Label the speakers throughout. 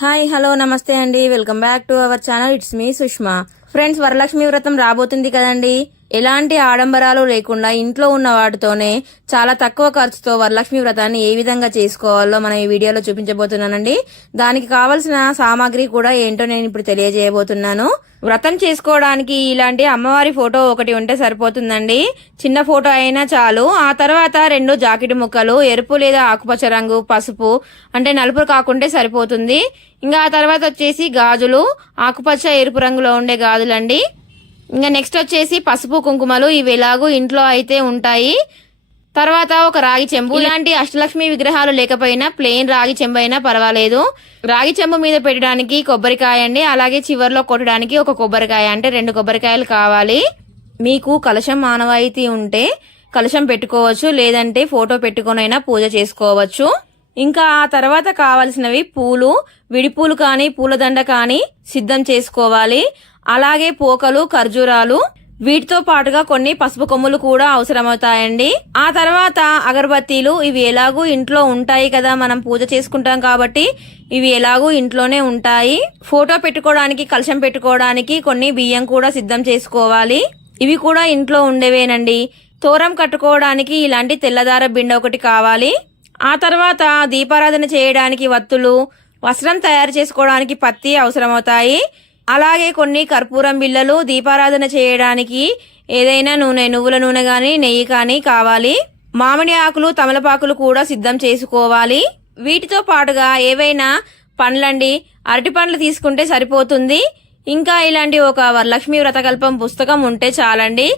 Speaker 1: Hi hello నమస్తే అండి. Welcome back to our channel. It's me Sushma. Friends Varalakshmi Vratham రాబోతుంది కదండి. ఎలాంటి ఆడంబరాలు లేకుండా ఇంట్లో ఉన్న వాటితోనే చాలా తక్కువ ఖర్చుతో వరలక్ష్మి వ్రతాన్ని ఏ విధంగా చేసుకోవాలో మనం ఈ వీడియోలో చూపించబోతున్నానండి. దానికి కావలసిన సామాగ్రి కూడా ఏంటో నేను ఇప్పుడు తెలియజేయబోతున్నాను. వ్రతం చేసుకోవడానికి ఇలాంటి అమ్మవారి ఫోటో ఒకటి ఉంటే సరిపోతుందండి. చిన్న ఫోటో అయినా చాలు. ఆ తర్వాత రెండు జాకెట్ ముక్కలు ఎరుపు లేదా ఆకుపచ్చ రంగు పసుపు అంటే నలుపు కాకుంటే సరిపోతుంది. ఇంకా ఆ తర్వాత వచ్చేసి గాజులు ఆకుపచ్చ ఎరుపు రంగులో ఉండే గాజులండి. ఇంకా నెక్స్ట్ వచ్చేసి పసుపు కుంకుమలు ఇవి ఎలాగూ ఇంట్లో అయితే ఉంటాయి. తర్వాత ఒక రాగి చెంబు. ఇలాంటి అష్టలక్ష్మి విగ్రహాలు లేకపోయినా ప్లెయిన్ రాగి చెంబు అయినా పర్వాలేదు. రాగి చెంబు మీద పెట్టడానికి కొబ్బరికాయ అండి. అలాగే చివర్లో కొట్టడానికి ఒక కొబ్బరికాయ అంటే రెండు కొబ్బరికాయలు కావాలి. మీకు కలశం మానవాయితీ ఉంటే కలశం పెట్టుకోవచ్చు. లేదంటే ఫోటో పెట్టుకొనైనా పూజ చేసుకోవచ్చు. ఇంకా ఆ తర్వాత కావలసినవి పూలు విడిపూలు కానీ పూలదండ కానీ సిద్ధం చేసుకోవాలి. అలాగే పోకలు ఖర్జూరాలు వీటితో పాటుగా కొన్ని పసుపు కొమ్ములు కూడా అవసరమవుతాయండి. ఆ తర్వాత అగరబత్తీలు ఇవి ఎలాగూ ఇంట్లో ఉంటాయి కదా మనం పూజ చేసుకుంటాం కాబట్టి ఇవి ఎలాగూ ఇంట్లోనే ఉంటాయి. ఫోటో పెట్టుకోవడానికి కలశం పెట్టుకోవడానికి కొన్ని బియ్యం కూడా సిద్ధం చేసుకోవాలి. ఇవి కూడా ఇంట్లో ఉండేవేనండి. తోరం కట్టుకోవడానికి ఇలాంటి తెల్లదార బిండ ఒకటి కావాలి. ఆ తర్వాత దీపారాధన చేయడానికి వత్తులు వస్త్రం తయారు చేసుకోవడానికి పత్తి అవసరమవుతాయి. అలాగే కొన్ని కర్పూరం బిళ్ళలు దీపారాధన చేయడానికి ఏదైనా నూనె నువ్వుల నూనె కానీ నెయ్యి కానీ కావాలి. మామిడి ఆకులు తమలపాకులు కూడా సిద్ధం చేసుకోవాలి. వీటితో పాటుగా ఏవైనా పండ్లండి అరటి పండ్లు తీసుకుంటే సరిపోతుంది. ఇంకా ఇలాంటి ఒక వరలక్ష్మి వ్రతకల్పం పుస్తకం ఉంటే చాలండి.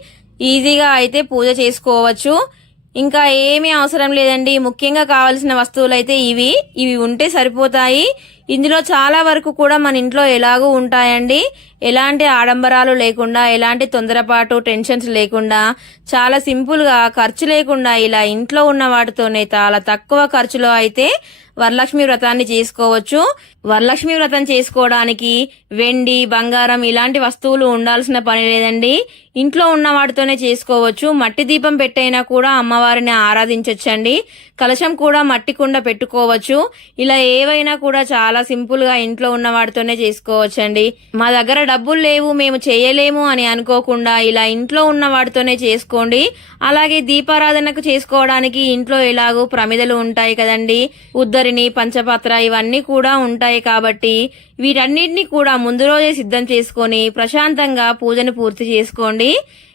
Speaker 1: ఈజీగా అయితే పూజ చేసుకోవచ్చు. ఇంకా ఏమీ అవసరం లేదండి. ముఖ్యంగా కావాల్సిన వస్తువులు అయితే ఇవి. ఇవి ఉంటే సరిపోతాయి. ఇందులో చాలా వరకు కూడా మన ఇంట్లో ఎలాగూ ఉంటాయండి. ఎలాంటి ఆడంబరాలు లేకుండా ఎలాంటి తొందరపాటు టెన్షన్స్ లేకుండా చాలా సింపుల్గా ఖర్చు లేకుండా ఇలా ఇంట్లో ఉన్న వాటితోనే చాలా తక్కువ ఖర్చులో అయితే వరలక్ష్మి వ్రతాన్ని చేసుకోవచ్చు. వరలక్ష్మి వ్రతం చేసుకోవడానికి వెండి బంగారం ఇలాంటి వస్తువులు ఉండాల్సిన పని లేదండి. ఇంట్లో ఉన్న వాటితోనే చేసుకోవచ్చు. మట్టి దీపం పెట్టైనా కూడా అమ్మవారిని ఆరాధించవచ్చండి కలశం కూడా మట్టి కుండ పెట్టుకోవచ్చు. ఇలా ఏవైనా కూడా చాలా చాలా సింపుల్గా ఇంట్లో ఉన్న వాటితోనే చేసుకోవచ్చండి. మా దగ్గర డబ్బులు లేవు మేము చేయలేము అని అనుకోకుండా ఇలా ఇంట్లో ఉన్న వాటితోనే చేసుకోండి. అలాగే దీపారాధనకు చేసుకోవడానికి ఇంట్లో ఎలాగో ప్రమిదలు ఉంటాయి కదండి. ఉద్దరిని పంచపాత్ర ఇవన్నీ కూడా ఉంటాయి కాబట్టి వీటన్నిటిని కూడా ముందు రోజే సిద్ధం చేసుకొని ప్రశాంతంగా పూజను పూర్తి చేసుకోండి.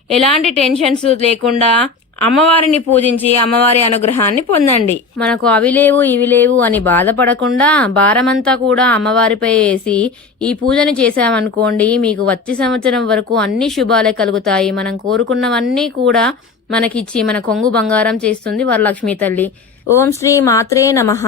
Speaker 1: ఎలాంటి టెన్షన్స్ లేకుండా అమ్మవారిని పూజించి అమ్మవారి అనుగ్రహాన్ని పొందండి.
Speaker 2: మనకు అవి లేవు ఇవి లేవు అని బాధపడకుండా భారమంతా కూడా అమ్మవారిపై వేసి ఈ పూజను చేశామనుకోండి మీకు వచ్చే సంవత్సరం వరకు అన్ని శుభాలే కలుగుతాయి. మనం కోరుకున్నవన్నీ కూడా మనకిచ్చి మన కొంగు బంగారం చేస్తుంది వరలక్ష్మి తల్లి. ఓం శ్రీ మాత్రే నమః.